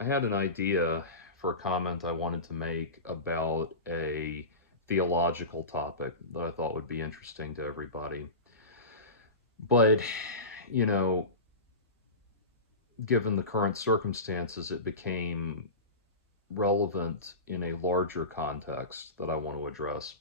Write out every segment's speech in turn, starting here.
I had an idea for a comment I wanted to make about a theological topic that I thought would be interesting to everybody. But, you know, given the current circumstances, it became relevant in a larger context that I want to address.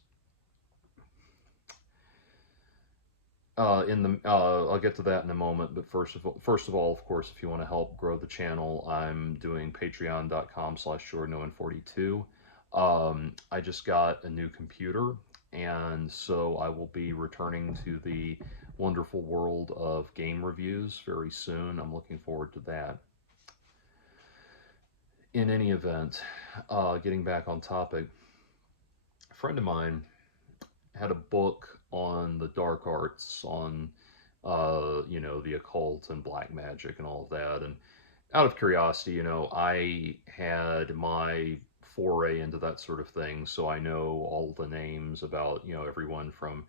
I'll get to that in a moment. But first of all, of course, if you want to help grow the channel, I'm doing Patreon.com/JordanOwen42. I just got a new computer, and so I will be returning to the wonderful world of game reviews very soon. I'm looking forward to that. In any event, getting back on topic, a friend of mine had a book on the dark arts, on the occult and black magic and all of that. And out of curiosity, I had my foray into that sort of thing, so I know all the names about, everyone from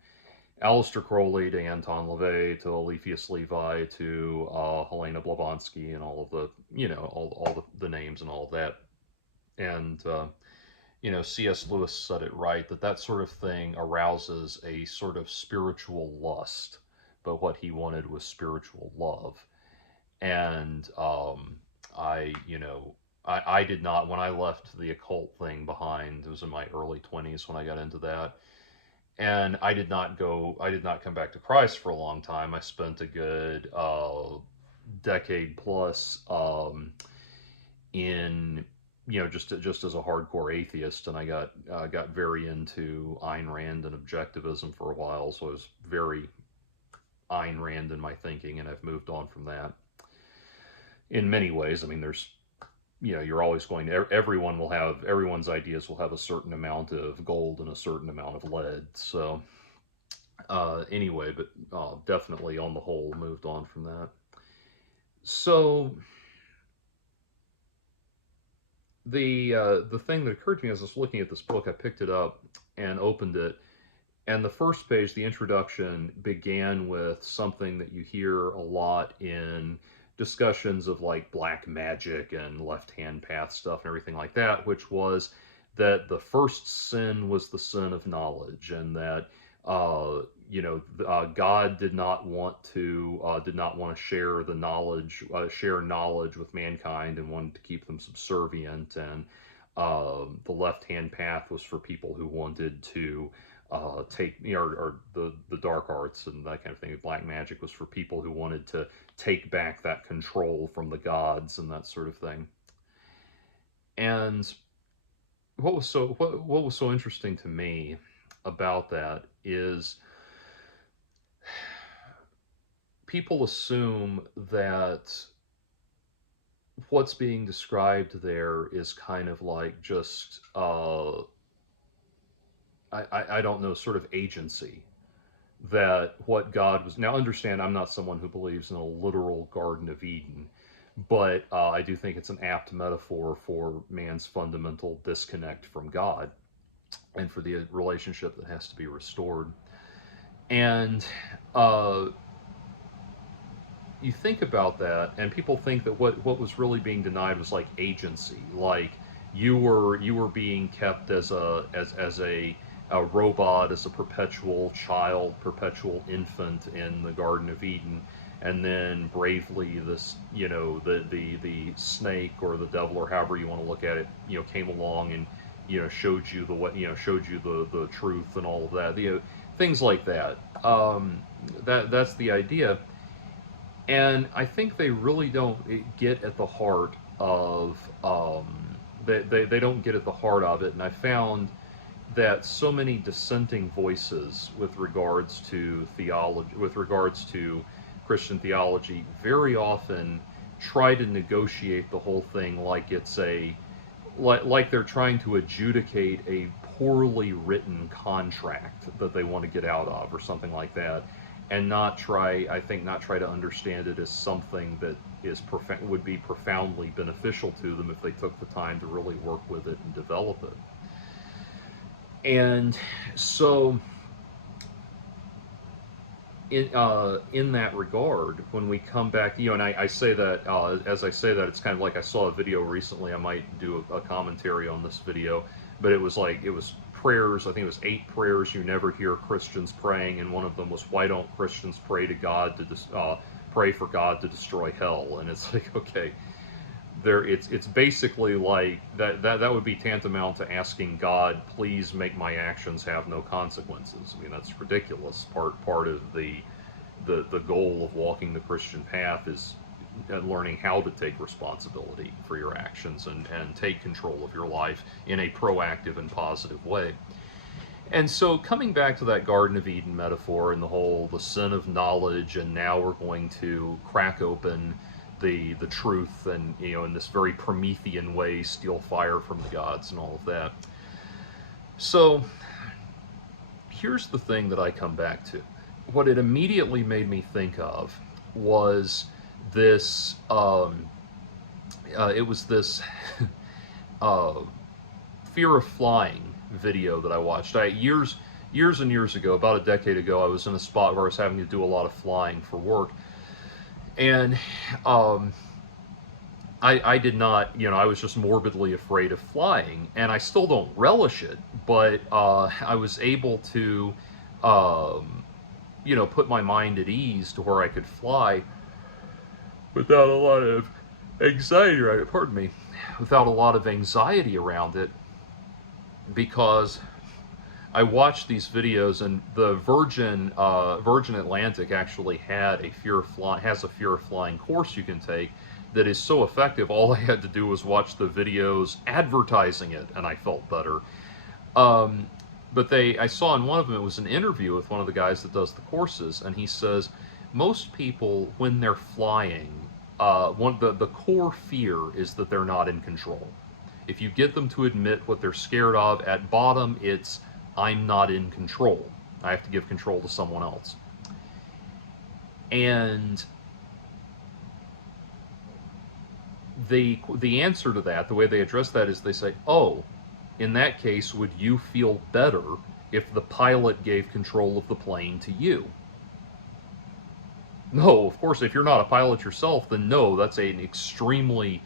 Aleister Crowley to Anton LaVey to Aletheus Levi to Helena Blavatsky and all of the, all the names and all of that. And C.S. Lewis said it right that that sort of thing arouses a sort of spiritual lust, but what he wanted was spiritual love. And I did not, when I left the occult thing behind, it was in my early 20s when I got into that. And I did not come back to Christ for a long time. I spent a good decade plus in just as a hardcore atheist, and I got very into Ayn Rand and objectivism for a while, so I was very Ayn Rand in my thinking, and I've moved on from that in many ways. I mean, there's you're always going to, everyone's ideas will have a certain amount of gold and a certain amount of lead. So anyway, but definitely on the whole moved on from that. So the thing that occurred to me as I was looking at this book, I picked it up and opened it, and the first page, the introduction, began with something that you hear a lot in discussions of like black magic and left hand path stuff and everything like that, which was that the first sin was the sin of knowledge, and that God did not want to share the knowledge, share knowledge with mankind, and wanted to keep them subservient. And the left hand path was for people who wanted to take, or the dark arts and that kind of thing. Black magic was for people who wanted to take back that control from the gods and that sort of thing. And what was so interesting to me about that is people assume that what's being described there is kind of like just I don't know, sort of agency, that what God was. Now, understand, I'm not someone who believes in a literal Garden of Eden, but I do think it's an apt metaphor for man's fundamental disconnect from God and for the relationship that has to be restored. And uh, you think about that, and people think that what was really being denied was like agency, like you were being kept as a robot, as a perpetual child, perpetual infant in the Garden of Eden, and then bravely this, the snake or the devil or however you want to look at it, came along and showed you the what, showed you the truth and all of that, things like that. That's the idea. And I think they really don't get at the heart of they don't get at the heart of it. And I found that so many dissenting voices with regards to theology, with regards to Christian theology, very often try to negotiate the whole thing like it's like they're trying to adjudicate a poorly written contract that they want to get out of or something like that, and not try to understand it as something that would be profoundly beneficial to them if they took the time to really work with it and develop it. And so in that regard, when we come back, and I say that as I say that, it's kind of like I saw a video recently. I might do a commentary on this video, but it was prayers. I think it was 8 prayers you never hear Christians praying, and one of them was, why don't Christians pray to God to pray for God to destroy hell? And it's like, okay, it's basically like that would be tantamount to asking God, please make my actions have no consequences. I mean, that's ridiculous. Part of the goal of walking the Christian path is learning how to take responsibility for your actions and take control of your life in a proactive and positive way. And so, coming back to that Garden of Eden metaphor and the sin of knowledge, and now we're going to crack open the truth, and in this very Promethean way steal fire from the gods and all of that. So here's the thing that I come back to. What it immediately made me think of was this it was this fear of flying video that I watched. Years and years ago, about a decade ago, I was in a spot where I was having to do a lot of flying for work. And I did not, I was just morbidly afraid of flying, and I still don't relish it, but I was able to, put my mind at ease to where I could fly without a lot of anxiety, without a lot of anxiety around it, because I watched these videos, and the Virgin Atlantic actually has a fear of flying course you can take that is so effective. All I had to do was watch the videos advertising it, and I felt better. But I saw in one of them, it was an interview with one of the guys that does the courses, and he says most people, when they're flying, the core fear is that they're not in control. If you get them to admit what they're scared of, at bottom it's, I'm not in control. I have to give control to someone else. And the answer to that, the way they address that, is they say, oh, in that case, would you feel better if the pilot gave control of the plane to you? No, of course, if you're not a pilot yourself, then no, that's an extremely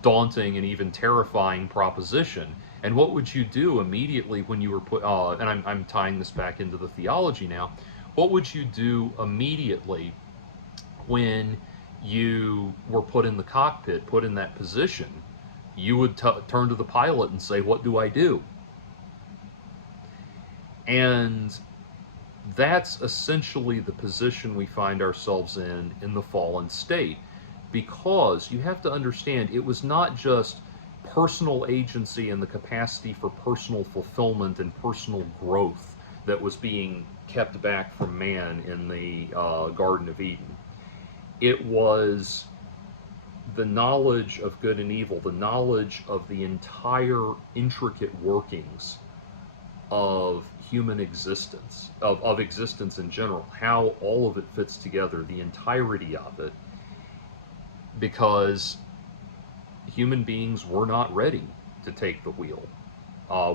daunting and even terrifying proposition. And what would you do immediately when you were put, and I'm tying this back into the theology now, what would you do immediately when you were put in the cockpit, put in that position? You would turn to the pilot and say, what do I do? And that's essentially the position we find ourselves in the fallen state. Because you have to understand, it was not just personal agency and the capacity for personal fulfillment and personal growth that was being kept back from man in the Garden of Eden. It was the knowledge of good and evil, the knowledge of the entire intricate workings of human existence, of existence in general, how all of it fits together, the entirety of it, because human beings were not ready to take the wheel.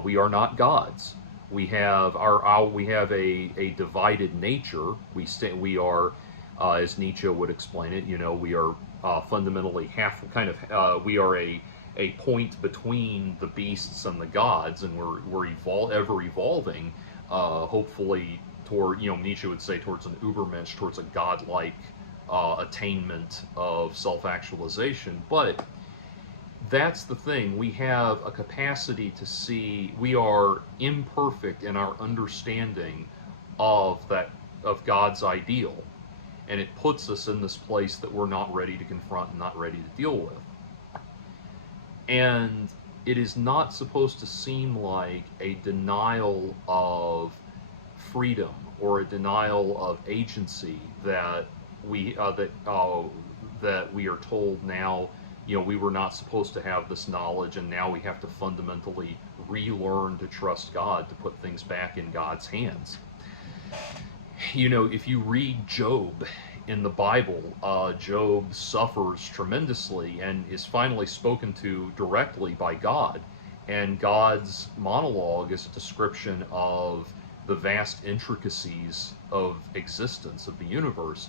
We are not gods. We have a divided nature. We are, as Nietzsche would explain it, we are fundamentally we are a point between the beasts and the gods, and we're ever evolving, hopefully toward, Nietzsche would say, towards an Übermensch, towards a godlike attainment of self-actualization. But that's the thing. We have a capacity to see. We are imperfect in our understanding of God's ideal, and it puts us in this place that we're not ready to confront and not ready to deal with. And it is not supposed to seem like a denial of freedom or a denial of agency that we are told now, we were not supposed to have this knowledge, and now we have to fundamentally relearn to trust God, to put things back in God's hands. If you read Job in the Bible, Job suffers tremendously and is finally spoken to directly by God. And God's monologue is a description of the vast intricacies of existence of the universe.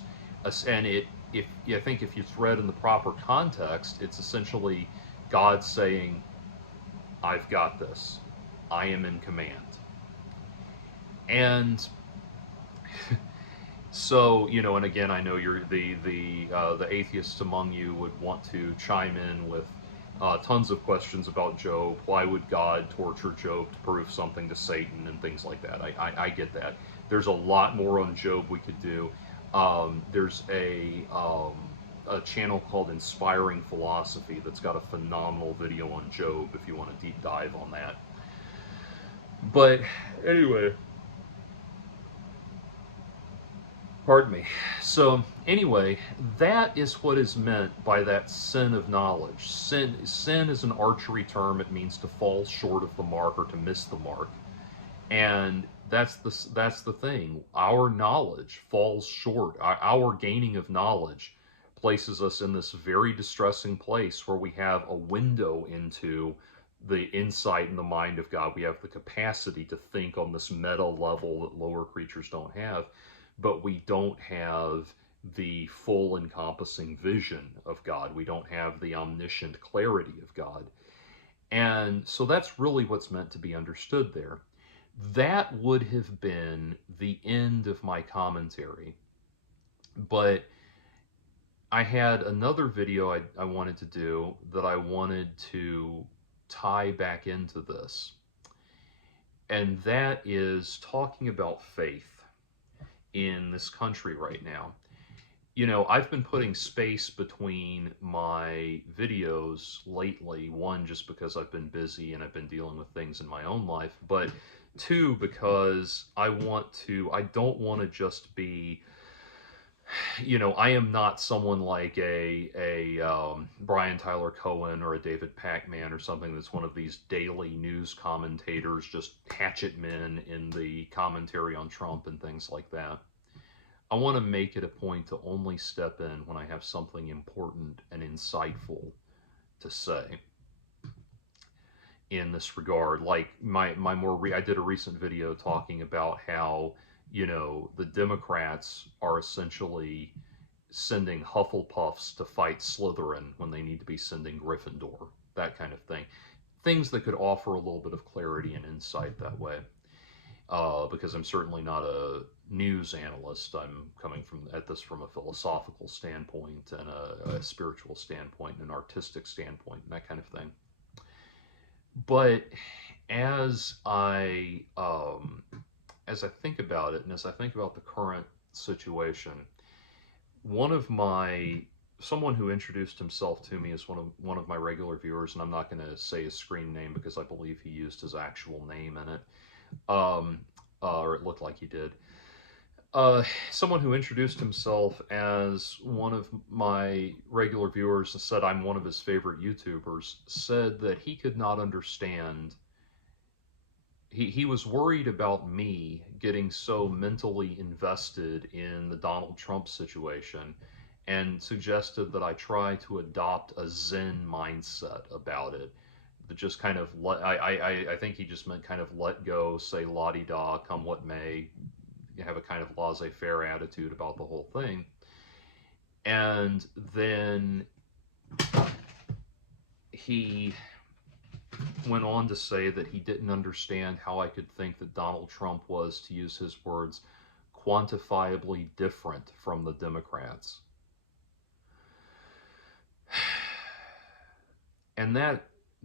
And if I think if it's read in the proper context, it's essentially God saying, "I've got this. I am in command." And so, and again, I know you're the atheists among you would want to chime in with tons of questions about Job. Why would God torture Job to prove something to Satan and things like that? I get that. There's a lot more on Job we could do. There's a channel called Inspiring Philosophy that's got a phenomenal video on Job if you want to deep dive on that. But anyway, pardon me. So anyway, that is what is meant by that sin of knowledge. Sin is an archery term. It means to fall short of the mark or to miss the mark. And that's the thing. Our knowledge falls short. Our gaining of knowledge places us in this very distressing place where we have a window into the insight and the mind of God. We have the capacity to think on this meta level that lower creatures don't have, but we don't have the full encompassing vision of God. We don't have the omniscient clarity of God. And so that's really what's meant to be understood there. That would have been the end of my commentary. But I had another video I wanted to do that I wanted to tie back into this. And that is talking about faith in this country right now. I've been putting space between my videos lately. One, just because I've been busy and I've been dealing with things in my own life. But two, because I don't want to just be, I am not someone like a Brian Tyler Cohen or a David Pacman or something that's one of these daily news commentators, just hatchet men in the commentary on Trump and things like that. I want to make it a point to only step in when I have something important and insightful to say in this regard. Like I did a recent video talking about how, the Democrats are essentially sending Hufflepuffs to fight Slytherin when they need to be sending Gryffindor, that kind of thing. Things that could offer a little bit of clarity and insight that way. Because I'm certainly not a news analyst. I'm coming at this from a philosophical standpoint and a spiritual standpoint and an artistic standpoint and that kind of thing. But as I think about it, and as I think about the current situation, someone who introduced himself to me as one of my regular viewers, and I'm not going to say his screen name because I believe he used his actual name in it, or it looked like he did. Someone who introduced himself as one of my regular viewers and said I'm one of his favorite YouTubers, said that he could not understand. He was worried about me getting so mentally invested in the Donald Trump situation and suggested that I try to adopt a Zen mindset about it. That just kind of, I think he just meant kind of let go, say la-di-da, come what may, have a kind of laissez-faire attitude about the whole thing. And then he went on to say that he didn't understand how I could think that Donald Trump was, to use his words, quantifiably different from the Democrats. And that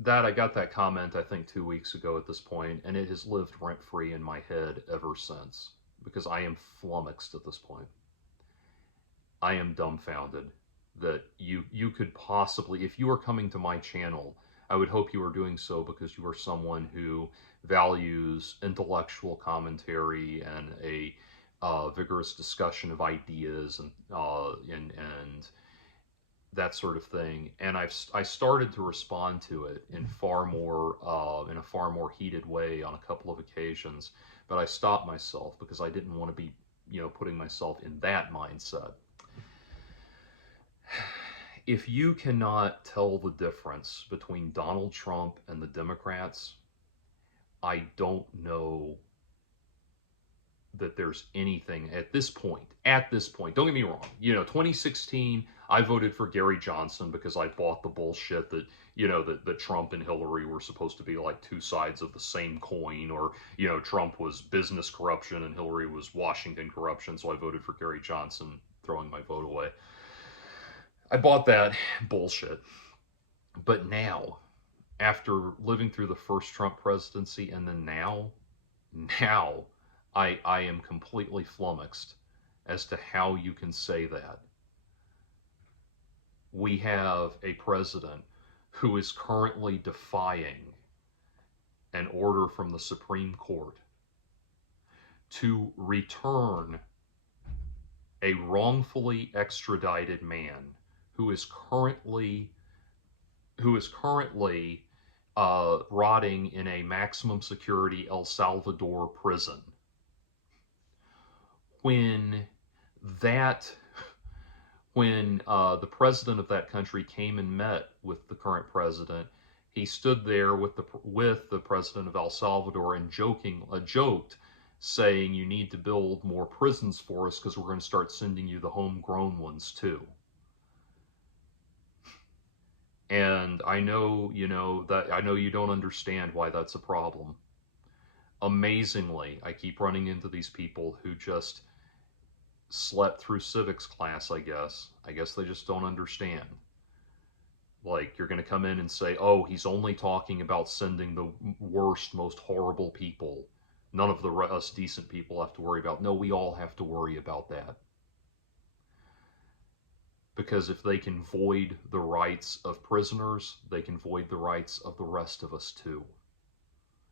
I got that comment, I think, 2 weeks ago at this point, and it has lived rent-free in my head ever since, because I am flummoxed at this point. I am dumbfounded that you could possibly, if you are coming to my channel, I would hope you are doing so because you are someone who values intellectual commentary and a vigorous discussion of ideas and that sort of thing. And I started to respond to it in a far more heated way on a couple of occasions, but I stopped myself because I didn't want to be, putting myself in that mindset. If you cannot tell the difference between Donald Trump and the Democrats, I don't know that there's anything at this point. At this point, don't get me wrong. 2016, I voted for Gary Johnson because I bought the bullshit that that Trump and Hillary were supposed to be like two sides of the same coin, or Trump was business corruption and Hillary was Washington corruption. So I voted for Gary Johnson, throwing my vote away. I bought that bullshit. But now, after living through the first Trump presidency and then now I am completely flummoxed as to how you can say that. We have a president who is currently defying an order from the Supreme Court to return a wrongfully extradited man who is currently rotting in a maximum security El Salvador prison. When the president of that country came and met with the current president, he stood there with the president of El Salvador and joked, saying, "You need to build more prisons for us because we're going to start sending you the homegrown ones too." And I know you don't understand why that's a problem. Amazingly, I keep running into these people who just slept through civics class, I guess. I guess they just don't understand. Like, you're going to come in and say, "Oh, he's only talking about sending the worst, most horrible people. None of us decent people have to worry about." No, we all have to worry about that. Because if they can void the rights of prisoners, they can void the rights of the rest of us too.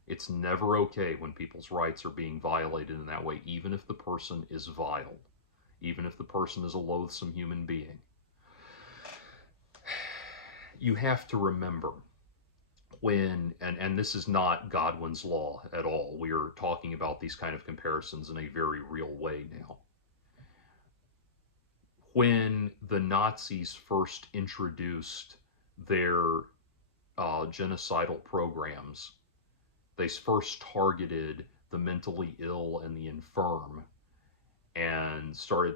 It's never okay when people's rights are being violated in that way, even if the person is vile, even if the person is a loathsome human being. You have to remember and this is not Godwin's law at all. We are talking about these kind of comparisons in a very real way now. When the Nazis first introduced their genocidal programs, they first targeted the mentally ill and the infirm and started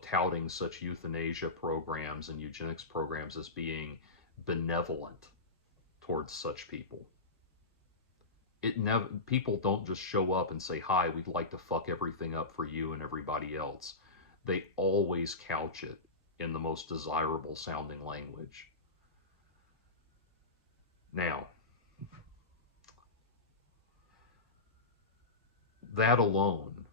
touting such euthanasia programs and eugenics programs as being benevolent towards such people. People don't just show up and say, "Hi, we'd like to fuck everything up for you and everybody else." They always couch it in the most desirable sounding language. Now, that alone,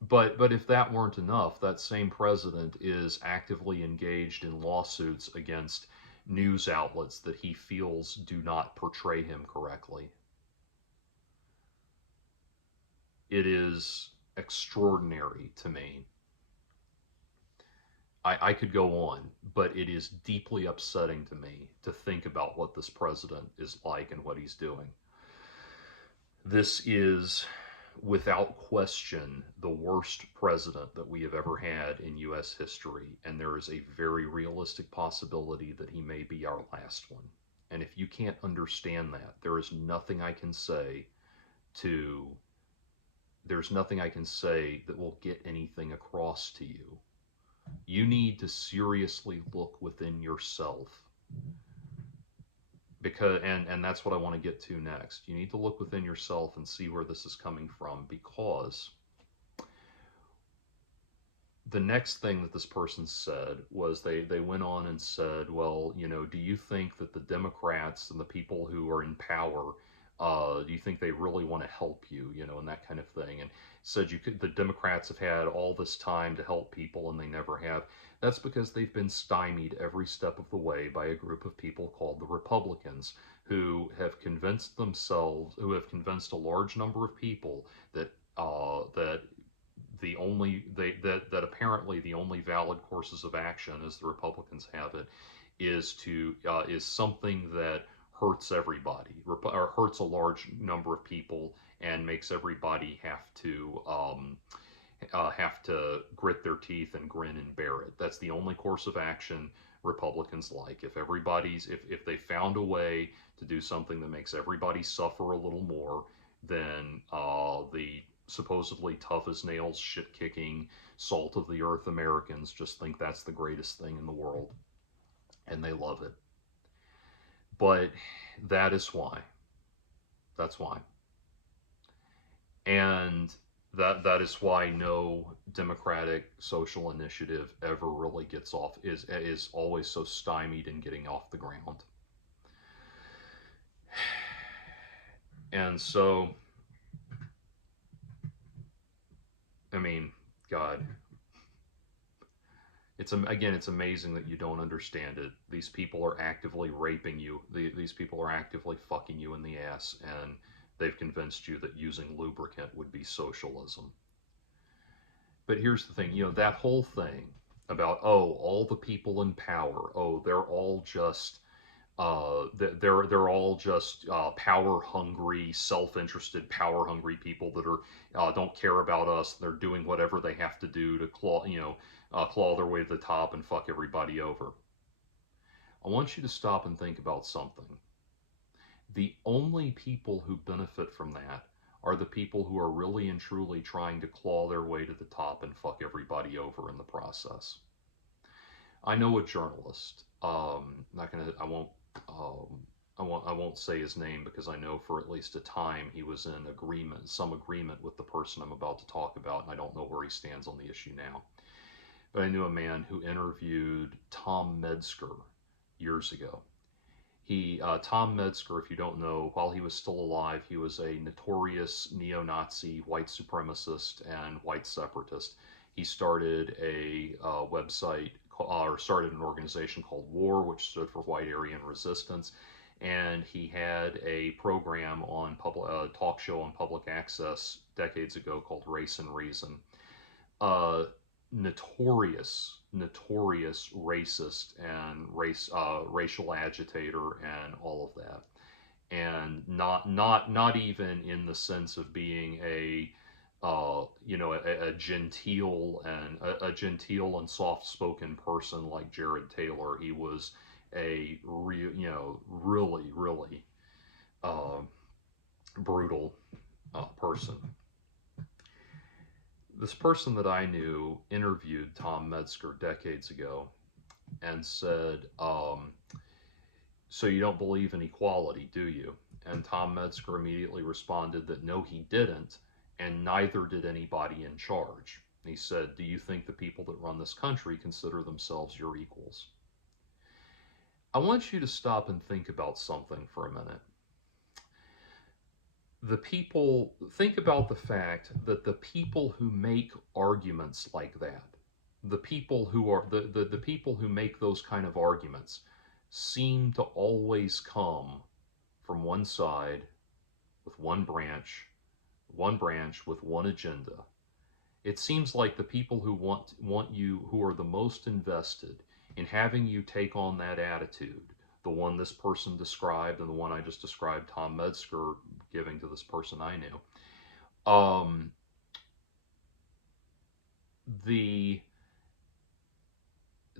but if that weren't enough, that same president is actively engaged in lawsuits against news outlets that he feels do not portray him correctly. It is extraordinary to me. I could go on, but it is deeply upsetting to me to think about what this president is like and what he's doing. This is, without question, the worst president that we have ever had in U.S. history, and there is a very realistic possibility that he may be our last one. And if you can't understand that, there is nothing I can say that will get anything across to you. You need to seriously look within yourself. And that's what I want to get to next. You need to look within yourself and see where this is coming from, because the next thing that this person said was they went on and said, "Well, do you think that the Democrats and the people who are in power, do you think they really want to help you, and that kind of thing?" And said the Democrats have had all this time to help people and they never have. That's because they've been stymied every step of the way by a group of people called the Republicans, who have convinced a large number of people that apparently the only valid courses of action, as the Republicans have it, is something that hurts everybody, or hurts a large number of people, and makes everybody have to grit their teeth and grin and bear it. That's the only course of action Republicans like. If they found a way to do something that makes everybody suffer a little more, then the supposedly tough as nails, shit kicking, salt of the earth Americans just think that's the greatest thing in the world, and they love it. But that is why. That's why. And that is why no democratic social initiative ever really gets off, is always so stymied in getting off the ground. And so, I mean, God, it's amazing that you don't understand it. These people are actively raping you. These people are actively fucking you in the ass, and they've convinced you that using lubricant would be socialism. But here's the thing, that whole thing about, oh, all the people in power, oh, they're all just they're all just power hungry, self-interested, power hungry people that are don't care about us. They're doing whatever they have to do to claw their way to the top and fuck everybody over. I want you to stop and think about something. The only people who benefit from that are the people who are really and truly trying to claw their way to the top and fuck everybody over in the process. I know a journalist. Not gonna. I won't. I won't say his name because I know for at least a time he was in some agreement with the person I'm about to talk about, and I don't know where he stands on the issue now. But I knew a man who interviewed Tom Metzger years ago. Tom Metzger, if you don't know, while he was still alive, he was a notorious neo-Nazi, white supremacist, and white separatist. He started a website, or started an organization called WAR, which stood for White Aryan Resistance, and he had a program on talk show on public access decades ago called Race and Reason. Notorious racist and racial agitator and all of that, and not even in the sense of being a genteel and soft-spoken person like Jared Taylor. He was a really brutal person. This person that I knew interviewed Tom Metzger decades ago and said, so you don't believe in equality, do you? And Tom Metzger immediately responded that no, he didn't, and neither did anybody in charge. He said, do you think the people that run this country consider themselves your equals? I want you to stop and think about something for a minute. Think about the fact that the people who make arguments like that, the people who make those kind of arguments, seem to always come from one side with one branch with one agenda. It seems like the people who want you, who are the most invested in having you take on that attitude, the one this person described and the one I just described Tom Metzger giving to this person I knew,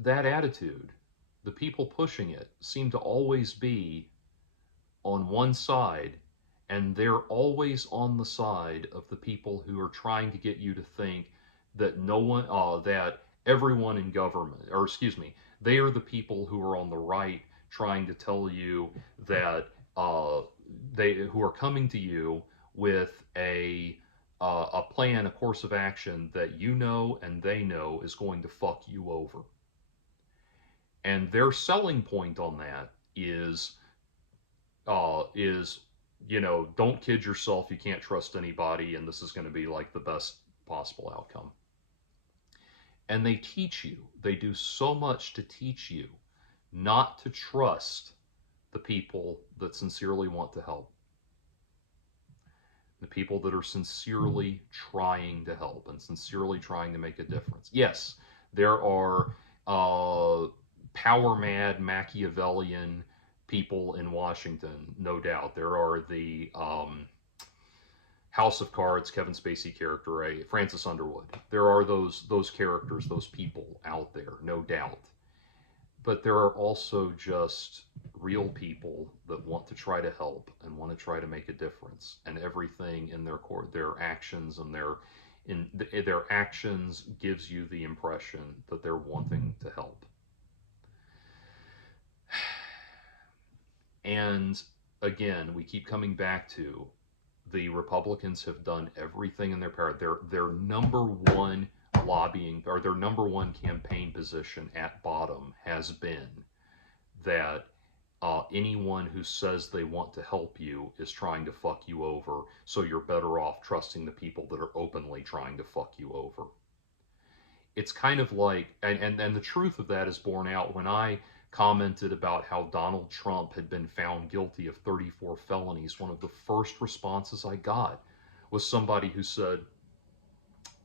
that attitude, the people pushing it, seem to always be on one side, and they're always on the side of the people who are trying to get you to think that that everyone in government, or excuse me, they are the people who are on the right trying to tell you that who are coming to you with a plan, a course of action that you know and they know is going to fuck you over. And their selling point on that is don't kid yourself, you can't trust anybody, and this is going to be like the best possible outcome. And they do so much to teach you not to trust the people that sincerely want to help. The people that are sincerely trying to help and sincerely trying to make a difference. Yes, there are power-mad, Machiavellian people in Washington, no doubt. There are the House of Cards, Kevin Spacey character, Francis Underwood. There are those characters, those people out there, no doubt. but there are also just real people that want to try to help and want to try to make a difference, and everything in their actions and their actions gives you the impression that they're wanting to help. And again, we keep coming back to the Republicans have done everything in their power. Their number one lobbying, or their number one campaign position at bottom has been that anyone who says they want to help you is trying to fuck you over, so you're better off trusting the people that are openly trying to fuck you over. It's kind of like, and the truth of that is borne out when I commented about how Donald Trump had been found guilty of 34 felonies. One of the first responses I got was somebody who said,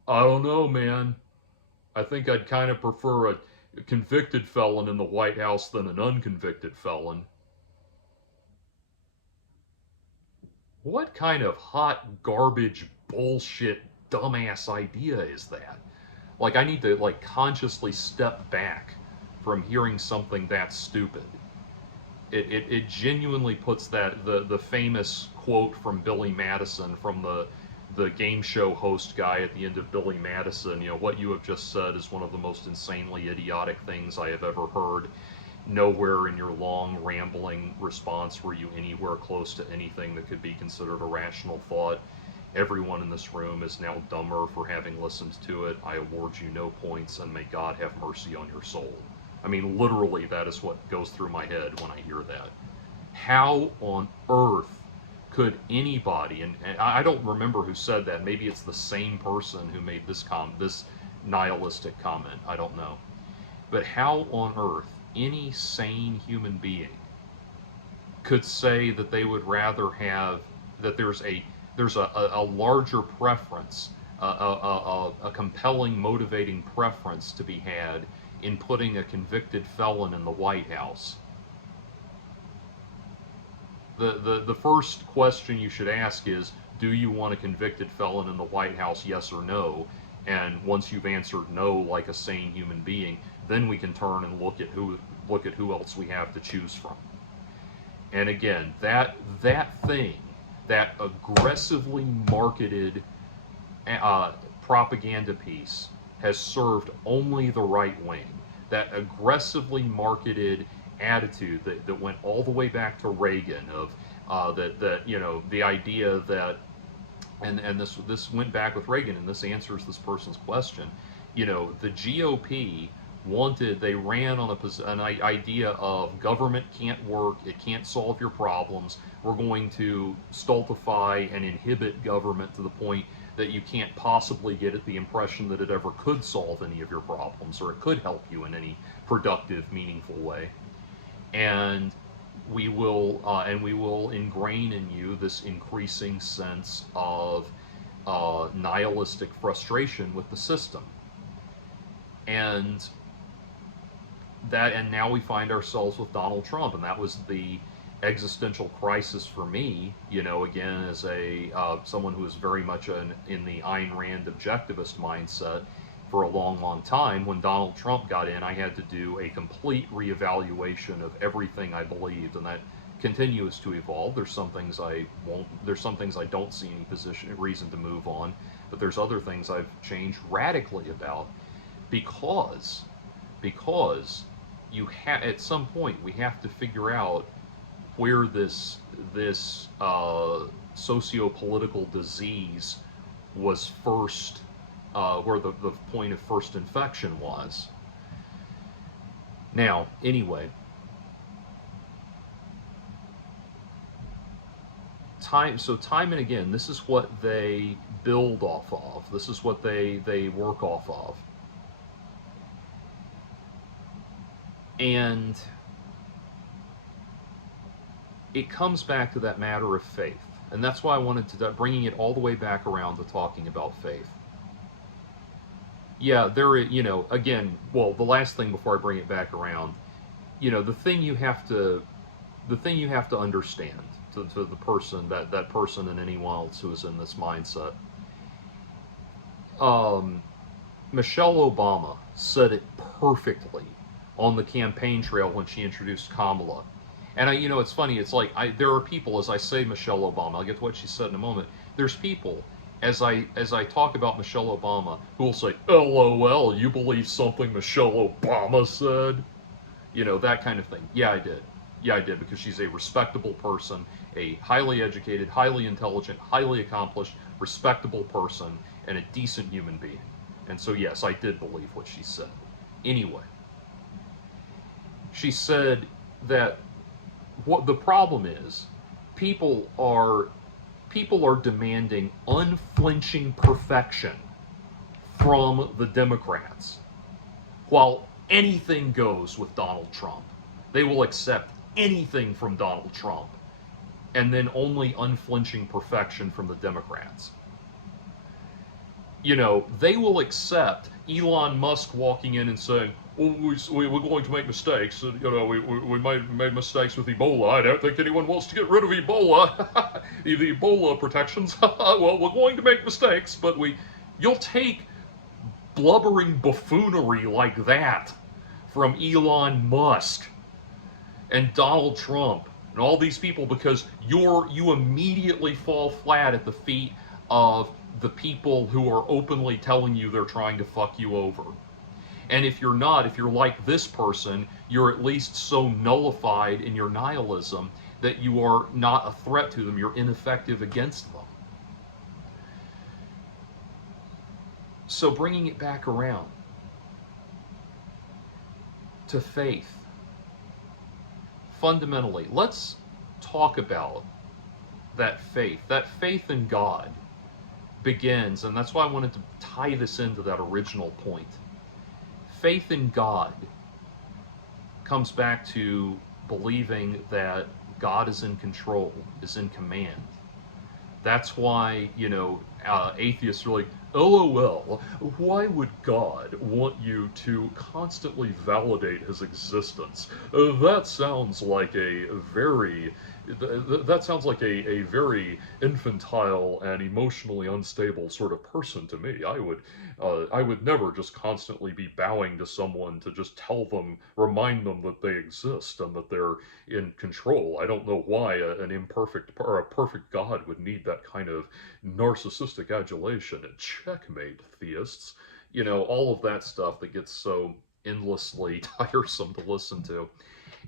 I don't know, man. I think I'd kind of prefer a convicted felon in the White House than an unconvicted felon. What kind of hot garbage bullshit dumbass idea is that? Like, I need to like consciously step back from hearing something that stupid. It genuinely puts that the famous quote from Billy Madison, from the game show host guy at the end of Billy Madison, you know, what you have just said is one of the most insanely idiotic things I have ever heard. Nowhere in your long rambling response were you anywhere close to anything that could be considered a rational thought. Everyone in this room is now dumber for having listened to it. I award you no points, and may God have mercy on your soul. I mean, literally, that is what goes through my head when I hear that. How on earth could anybody, and I don't remember who said that, maybe it's the same person who made this nihilistic comment, I don't know. But how on earth any sane human being could say that they would rather have, that there's a larger preference, a compelling, motivating preference to be had in putting a convicted felon in the White House? The first question you should ask is, do you want a convicted felon in the White House, yes or no? And once you've answered no, like a sane human being, then we can turn and look at who else we have to choose from. And again, that thing, that aggressively marketed propaganda piece, has served only the right wing. That aggressively marketed attitude that went all the way back to Reagan, of that you know, the idea that, and this went back with Reagan, and this answers this person's question. You know, the GOP they ran on an idea of government can't work, it can't solve your problems, we're going to stultify and inhibit government to the point that you can't possibly get at the impression that it ever could solve any of your problems, or it could help you in any productive, meaningful way. And we will ingrain in you this increasing sense of nihilistic frustration with the system. And now we find ourselves with Donald Trump, and that was the existential crisis for me, you know, again, as a someone who was very much in the Ayn Rand objectivist mindset for a long, long time. When Donald Trump got in, I had to do a complete reevaluation of everything I believed, and that continues to evolve. There's some things I don't see any reason to move on, but there's other things I've changed radically about, because at some point we have to figure out where this socio-political disease was first, where the point of first infection was. Now, anyway, time and again, this is what they build off of. This is what they work off of. And it comes back to that matter of faith. And that's why I wanted to, bringing it all the way back around to talking about faith. Yeah, you know, again, well, the last thing before I bring it back around, you know, the thing you have to understand to the person, that person and anyone else who is in this mindset. Michelle Obama said it perfectly on the campaign trail when she introduced Kamala. And it's funny. It's like there are people, as I say Michelle Obama. I'll get to what she said in a moment. There's people, as I talk about Michelle Obama, who will say, "LOL, you believe something Michelle Obama said?" That kind of thing. Yeah, I did. Yeah, I did, because she's a respectable person, a highly educated, highly intelligent, highly accomplished, respectable person, and a decent human being. And so, yes, I did believe what she said. Anyway, she said that what the problem is, people are people are demanding unflinching perfection from the Democrats, while anything goes with Donald Trump. They will accept anything from Donald Trump, and then only unflinching perfection from the Democrats. They will accept Elon Musk walking in and saying, "Oh, we're going to make mistakes. We made mistakes with Ebola. I don't think anyone wants to get rid of Ebola. The Ebola protections. Well, we're going to make mistakes, but you'll take blubbering buffoonery like that from Elon Musk and Donald Trump and all these people, because you immediately fall flat at the feet of the people who are openly telling you they're trying to fuck you over. And if you're not, if you're like this person, you're at least so nullified in your nihilism that you are not a threat to them. You're ineffective against them. So bringing it back around to faith, fundamentally, let's talk about that faith. That faith in God begins, and that's why I wanted to tie this into that original point. Faith in God comes back to believing that God is in control, is in command. That's why, atheists are like, "LOL, why would God want you to constantly validate his existence? That sounds like a very that sounds like a very infantile and emotionally unstable sort of person to me. I would never just constantly be bowing to someone to just remind them that they exist and that they're in control. I don't know why an imperfect or a perfect God would need that kind of narcissistic adulation." Checkmate, theists. All of that stuff that gets so endlessly tiresome to listen to.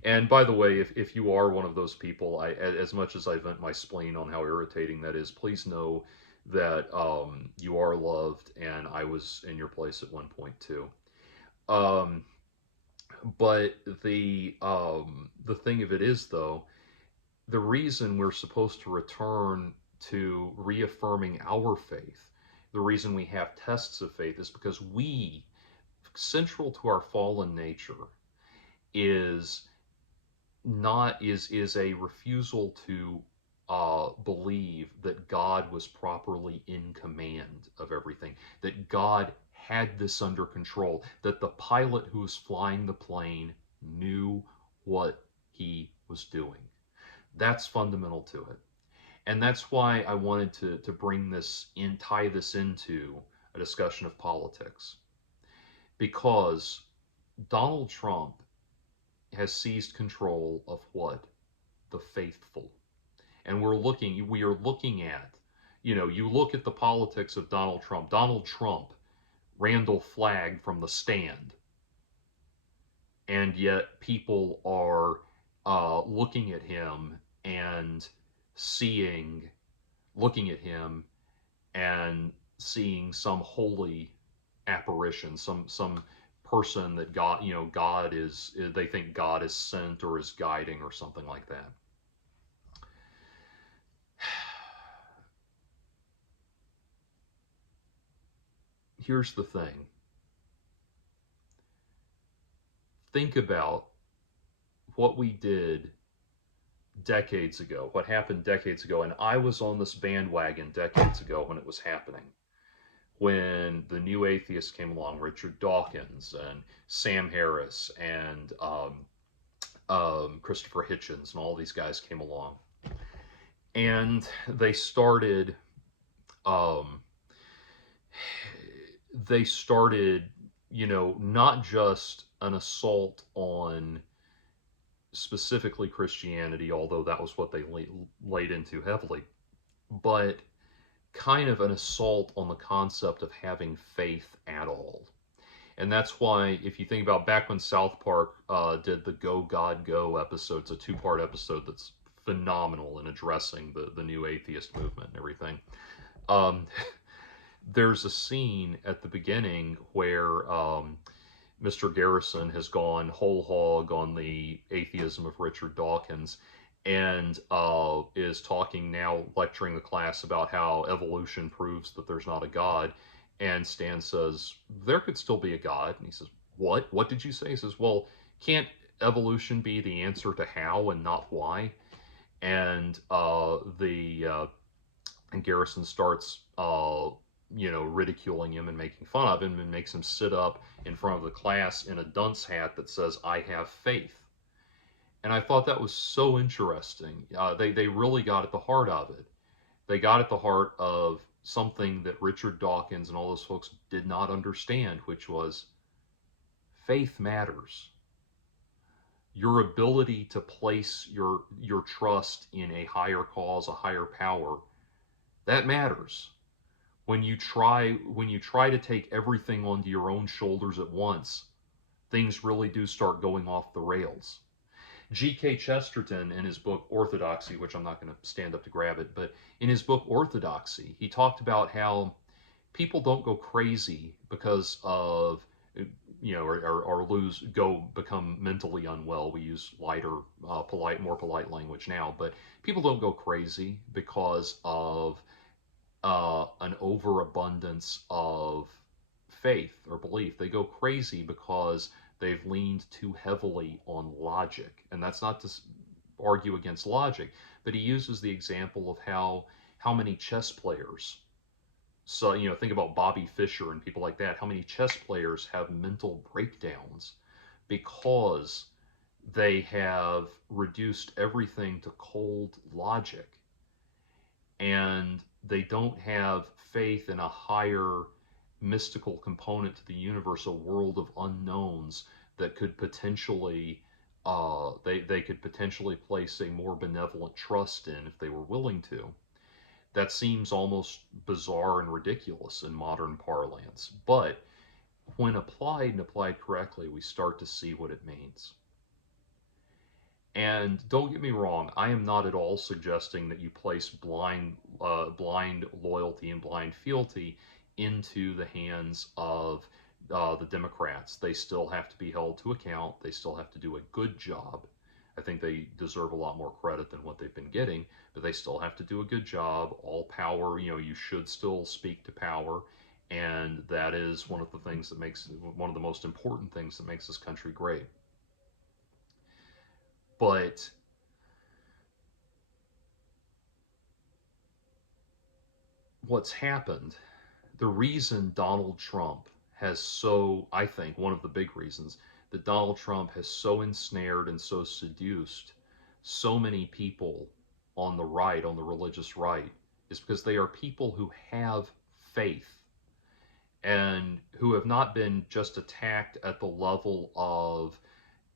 And by the way, if you are one of those people, as much as I vent my spleen on how irritating that is, please know that you are loved, and I was in your place at one point too. Um, but the thing of it is, though, the reason we're supposed to return to reaffirming our faith, the reason we have tests of faith, is because central to our fallen nature, is not is a refusal to believe that God was properly in command of everything, that God had this under control, that the pilot who was flying the plane knew what he was doing. That's fundamental to it. And that's why I wanted to bring this in, tie this into a discussion of politics. Because Donald Trump has seized control of what? The faithful. And we are looking at, you look at the politics of Donald Trump. Donald Trump, Randall flagged from the stand. And yet people are looking at him and seeing, looking at him and seeing some holy apparition, some person that God is, they think God is sent or is guiding or something like that. Here's the thing. Think about what we did decades ago, what happened decades ago, and I was on this bandwagon decades ago when it was happening. When the new atheists came along, Richard Dawkins and Sam Harris and Christopher Hitchens and all these guys came along, and um, they started, not just an assault on specifically Christianity, although that was what they laid into heavily, but kind of an assault on the concept of having faith at all. And that's why, if you think about back when South Park did the Go God Go episode, it's a two-part episode that's phenomenal in addressing the new atheist movement and everything. Um, there's a scene at the beginning where Mr. Garrison has gone whole hog on the atheism of Richard Dawkins and is talking now, lecturing the class about how evolution proves that there's not a God. And Stan says, there could still be a God. And he says, what? What did you say? He says, well, can't evolution be the answer to how and not why? And and Garrison starts ridiculing him and making fun of him and makes him sit up in front of the class in a dunce hat that says, I have faith. And I thought that was so interesting. They really got at the heart of it. They got at the heart of something that Richard Dawkins and all those folks did not understand, which was faith matters. Your ability to place your trust in a higher cause, a higher power, that matters. When you try to take everything onto your own shoulders at once, things really do start going off the rails. G.K. Chesterton, in his book Orthodoxy, which I'm not going to stand up to grab it, but in his book Orthodoxy, he talked about how people don't go crazy because of, become mentally unwell. We use lighter, more polite language now, but people don't go crazy because of an overabundance of faith or belief. They go crazy because they've leaned too heavily on logic. And that's not to argue against logic, but he uses the example of how many chess players, so think about Bobby Fischer and people like that, how many chess players have mental breakdowns because they have reduced everything to cold logic, and they don't have faith in a higher mystical component to the universe, a world of unknowns that could potentially they could potentially place a more benevolent trust in if they were willing to. That seems almost bizarre and ridiculous in modern parlance, but when applied and applied correctly, we start to see what it means. And don't get me wrong, I am not at all suggesting that you place blind loyalty and blind fealty into the hands of the Democrats. They still have to be held to account. They still have to do a good job. I think they deserve a lot more credit than what they've been getting, but they still have to do a good job. All power, you should still speak to power. And that is one of the things that makes, one of the most important things that makes this country great. But what's happened, the reason Donald Trump has I think one of the big reasons that Donald Trump has so ensnared and so seduced so many people on the right, on the religious right, is because they are people who have faith and who have not been just attacked at the level of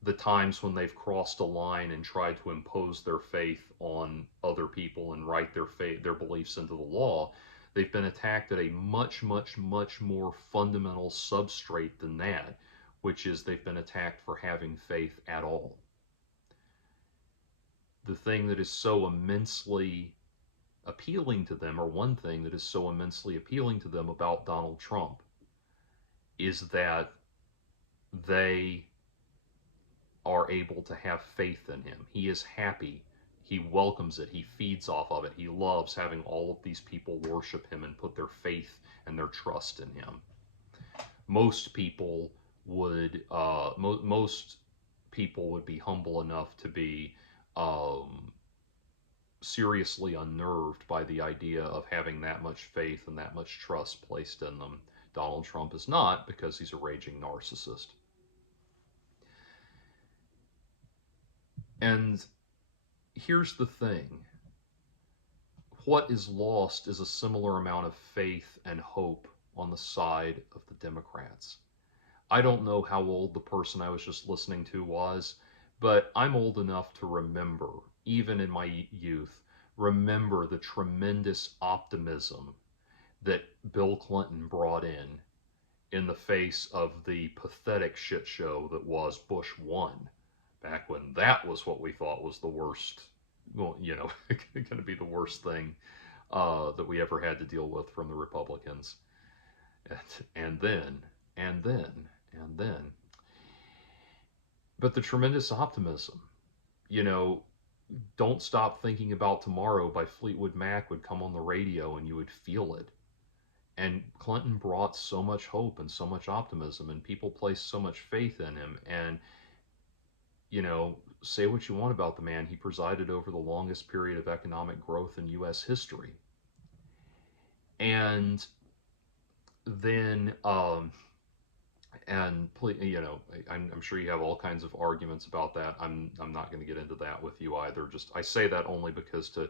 the times when they've crossed a line and tried to impose their faith on other people and write their beliefs into the law. They've been attacked at a much, much, much more fundamental substrate than that, which is they've been attacked for having faith at all. The thing that is so immensely appealing to them, or one thing that is so immensely appealing to them about Donald Trump, is that they are able to have faith in him. He is happy. He welcomes it. He feeds off of it. He loves having all of these people worship him and put their faith and their trust in him. Most people would be humble enough to be seriously unnerved by the idea of having that much faith and that much trust placed in them. Donald Trump is not, because he's a raging narcissist. And here's the thing. What is lost is a similar amount of faith and hope on the side of the Democrats. I don't know how old the person I was just listening to was, but I'm old enough to remember, even in my youth, remember the tremendous optimism that Bill Clinton brought in the face of the pathetic shit show that was Bush 1, back when that was what we thought was the worst, well, going to be the worst thing that we ever had to deal with from the Republicans. And then, and then, and then. But the tremendous optimism, you know, Don't Stop Thinking About Tomorrow by Fleetwood Mac would come on the radio and you would feel it. And Clinton brought so much hope and so much optimism, and people placed so much faith in him. And, say what you want about the man, he presided over the longest period of economic growth in U.S. history. And then, I'm sure you have all kinds of arguments about that. I'm not going to get into that with you either. Just I say that only because to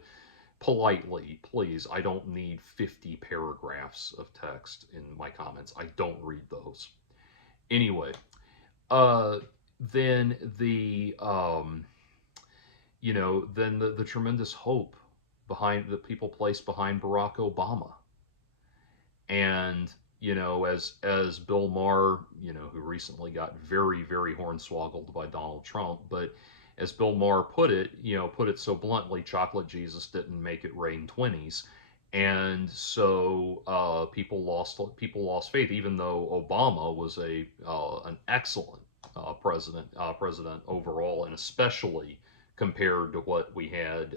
politely, please, I don't need 50 paragraphs of text in my comments. I don't read those. Anyway, then the tremendous hope behind that people place behind Barack Obama. And as Bill Maher, who recently got very, very hornswoggled by Donald Trump, but as Bill Maher put it so bluntly, chocolate Jesus didn't make it rain 20s, and so people lost faith, even though Obama was an excellent president overall, and especially compared to what we had,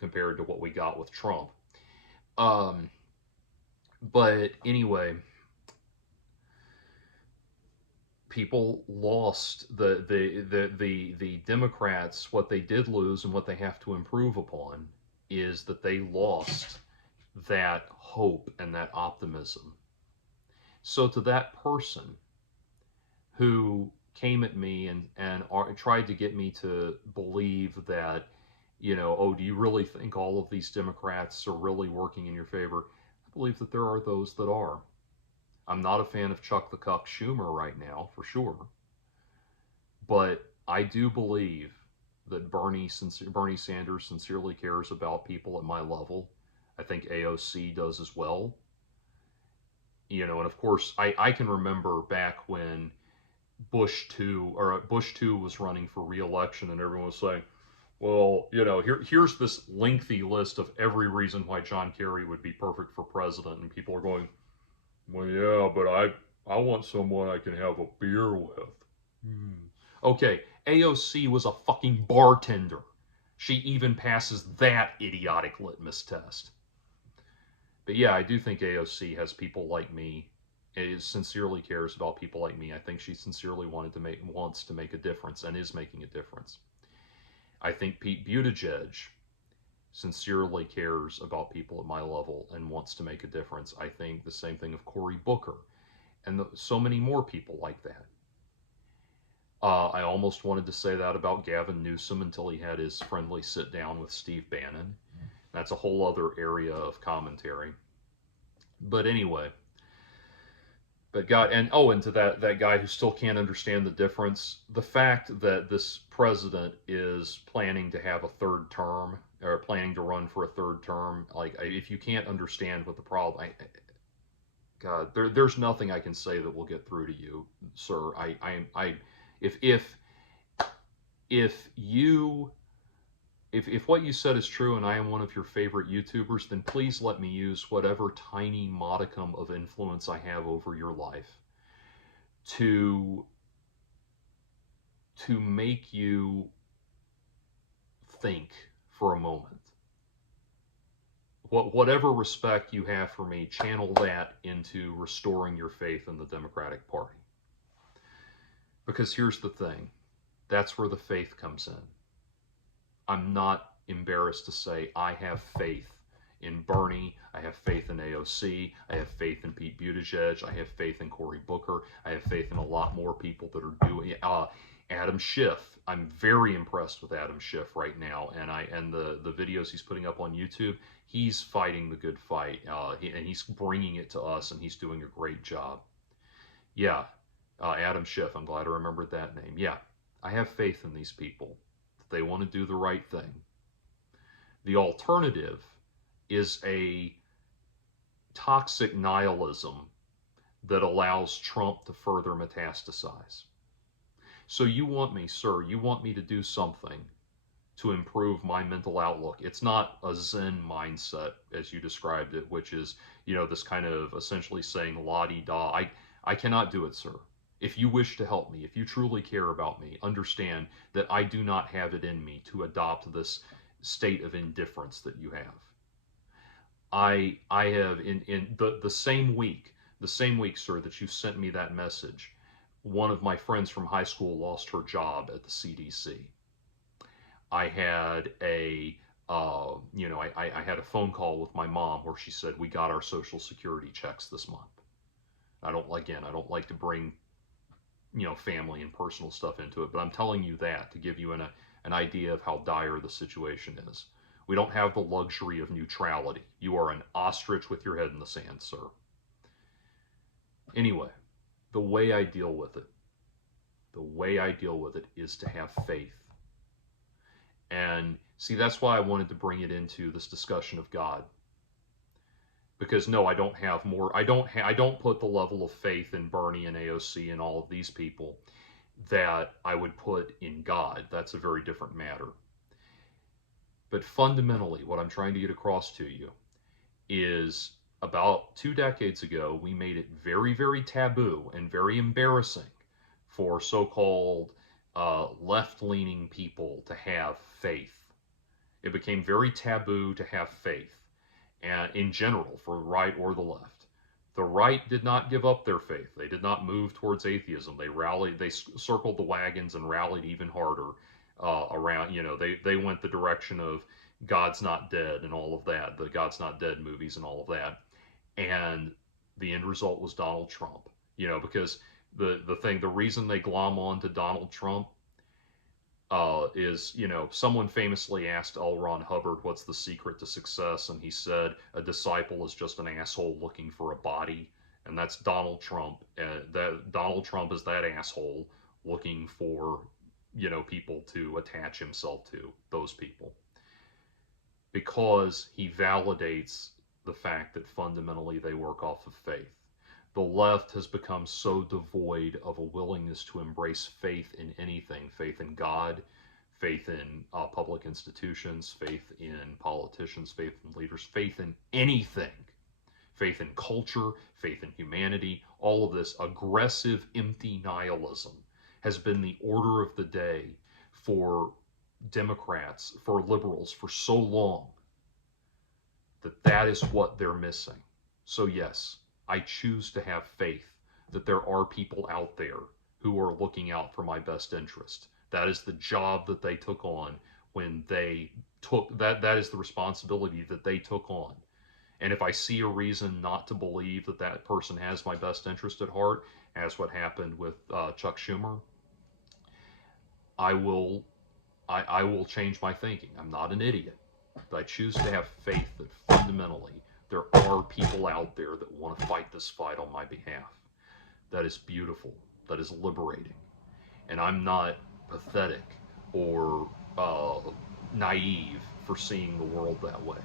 compared to what we got with Trump. But anyway, people lost the Democrats. What they did lose and what they have to improve upon is that they lost that hope and that optimism. So to that person who came at me and tried to get me to believe that, do you really think all of these Democrats are really working in your favor? I believe that there are those that are. I'm not a fan of Chuck the Cuck Schumer right now, for sure. But I do believe that Bernie Sanders sincerely cares about people at my level. I think AOC does as well. And of course, I can remember back when Bush 2 was running for re-election, and everyone was saying, well, here's this lengthy list of every reason why John Kerry would be perfect for president, and people are going, well, yeah, but I want someone I can have a beer with. Okay, AOC was a fucking bartender. She even passes that idiotic litmus test. But yeah, I do think AOC has people like me. Sincerely cares about people like me. I think she sincerely wants to make a difference and is making a difference. I think Pete Buttigieg sincerely cares about people at my level and wants to make a difference. I think the same thing of Cory Booker and so many more people like that. I almost wanted to say that about Gavin Newsom until he had his friendly sit down with Steve Bannon. That's a whole other area of commentary. But anyway, and to that guy who still can't understand the difference, the fact that this president is planning to have a third term, or planning to run for a third term, like, if you can't understand what the problem, God, there's nothing I can say that will get through to you, sir. If what you said is true and I am one of your favorite YouTubers, then please let me use whatever tiny modicum of influence I have over your life to make you think for a moment. Whatever respect you have for me, channel that into restoring your faith in the Democratic Party. Because here's the thing, that's where the faith comes in. I'm not embarrassed to say I have faith in Bernie, I have faith in AOC, I have faith in Pete Buttigieg, I have faith in Cory Booker, I have faith in a lot more people that are doing Adam Schiff. I'm very impressed with Adam Schiff right now, and the videos he's putting up on YouTube, he's fighting the good fight, and he's bringing it to us, and he's doing a great job. Yeah, Adam Schiff, I'm glad I remembered that name. Yeah, I have faith in these people. They want to do the right thing. The alternative is a toxic nihilism that allows Trump to further metastasize. So you want me, sir, you want me to do something to improve my mental outlook. It's not a Zen mindset as you described it, which is, this kind of essentially saying la di da. I cannot do it, sir. If you wish to help me, if you truly care about me, understand that I do not have it in me to adopt this state of indifference that you have. I have in the same week, sir, that you sent me that message, one of my friends from high school lost her job at the CDC. I had I had a phone call with my mom where she said we got our Social Security checks this month. I don't like to bring family and personal stuff into it, but I'm telling you that to give you an idea of how dire the situation is. We don't have the luxury of neutrality. You are an ostrich with your head in the sand, sir. Anyway, the way I deal with it, is to have faith. And see, that's why I wanted to bring it into this discussion of God. Because no, I don't have more. I don't put the level of faith in Bernie and AOC and all of these people that I would put in God. That's a very different matter. But fundamentally, what I'm trying to get across to you is about 2 decades ago, we made it very, very taboo and very embarrassing for so-called left-leaning people to have faith. It became very taboo to have faith, and in general, for the right or the left. The right did not give up their faith. They did not move towards atheism. They circled the wagons and rallied even harder around, they went the direction of God's Not Dead and all of that, the God's Not Dead movies and all of that. And the end result was Donald Trump, because the reason they glom on to Donald Trump is, someone famously asked L. Ron Hubbard, what's the secret to success? And he said, a disciple is just an asshole looking for a body. And that's Donald Trump. Donald Trump is that asshole looking for, people to attach himself to, those people. Because he validates the fact that fundamentally they work off of faith. The left has become so devoid of a willingness to embrace faith in anything, faith in God, faith in public institutions, faith in politicians, faith in leaders, faith in anything, faith in culture, faith in humanity. All of this aggressive, empty nihilism has been the order of the day for Democrats, for liberals, for so long that is what they're missing. So yes, I choose to have faith that there are people out there who are looking out for my best interest. That is the job that they took on when they took that is the responsibility that they took on. And if I see a reason not to believe that that person has my best interest at heart, as what happened with Chuck Schumer, I will change my thinking. I'm not an idiot. But I choose to have faith that fundamentally there are people out there that want to fight this fight on my behalf. That is beautiful. That is liberating. And I'm not pathetic or naive for seeing the world that way.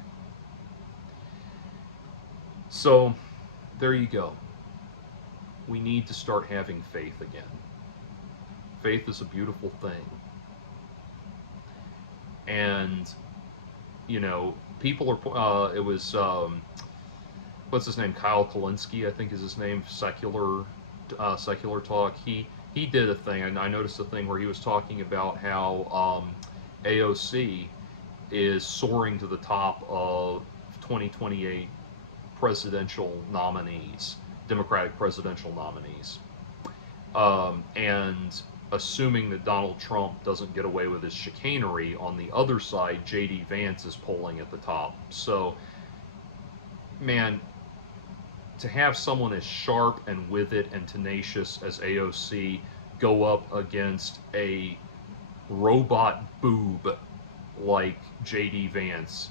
So, there you go. We need to start having faith again. Faith is a beautiful thing. And, people are, it was, what's his name? Kyle Kalinske, I think is his name, Secular Talk. He did a thing, and I noticed a thing where he was talking about how AOC is soaring to the top of 2028 presidential nominees, Democratic presidential nominees. And assuming that Donald Trump doesn't get away with his chicanery, on the other side, J.D. Vance is polling at the top. So, man, to have someone as sharp and with it and tenacious as AOC go up against a robot boob like J.D. Vance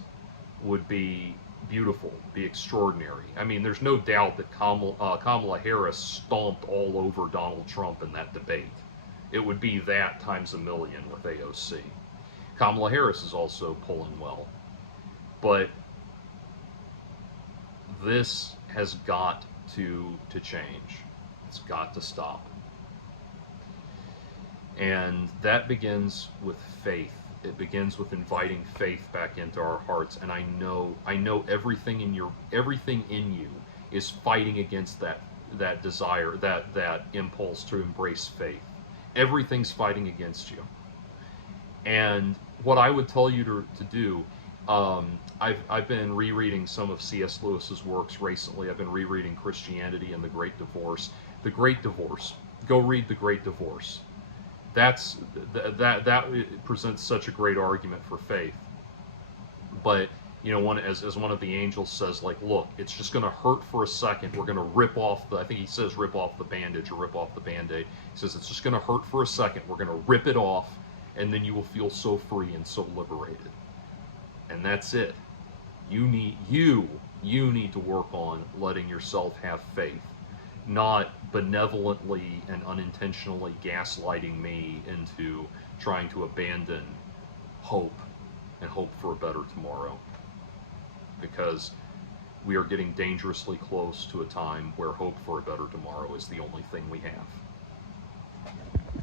would be beautiful, be extraordinary. I mean, there's no doubt that Kamala Harris stomped all over Donald Trump in that debate. It would be that times a million with AOC. Kamala Harris is also polling well. But this has got to change. It's got to stop. And that begins with faith. It begins with inviting faith back into our hearts. And I know everything in you is fighting against that desire, that impulse to embrace faith. Everything's fighting against you. And what I would tell you to do, I've been rereading some of C.S. Lewis's works recently. I've been rereading Christianity and the Great Divorce. The Great Divorce. Go read The Great Divorce. That presents such a great argument for faith. But as one of the angels says, like, look, it's just going to hurt for a second. We're going to rip off I think he says rip off the bandage or rip off the Band-Aid. He says it's just going to hurt for a second. We're going to rip it off, and then you will feel so free and so liberated. And that's it. You need to work on letting yourself have faith, not benevolently and unintentionally gaslighting me into trying to abandon hope and hope for a better tomorrow. Because we are getting dangerously close to a time where hope for a better tomorrow is the only thing we have.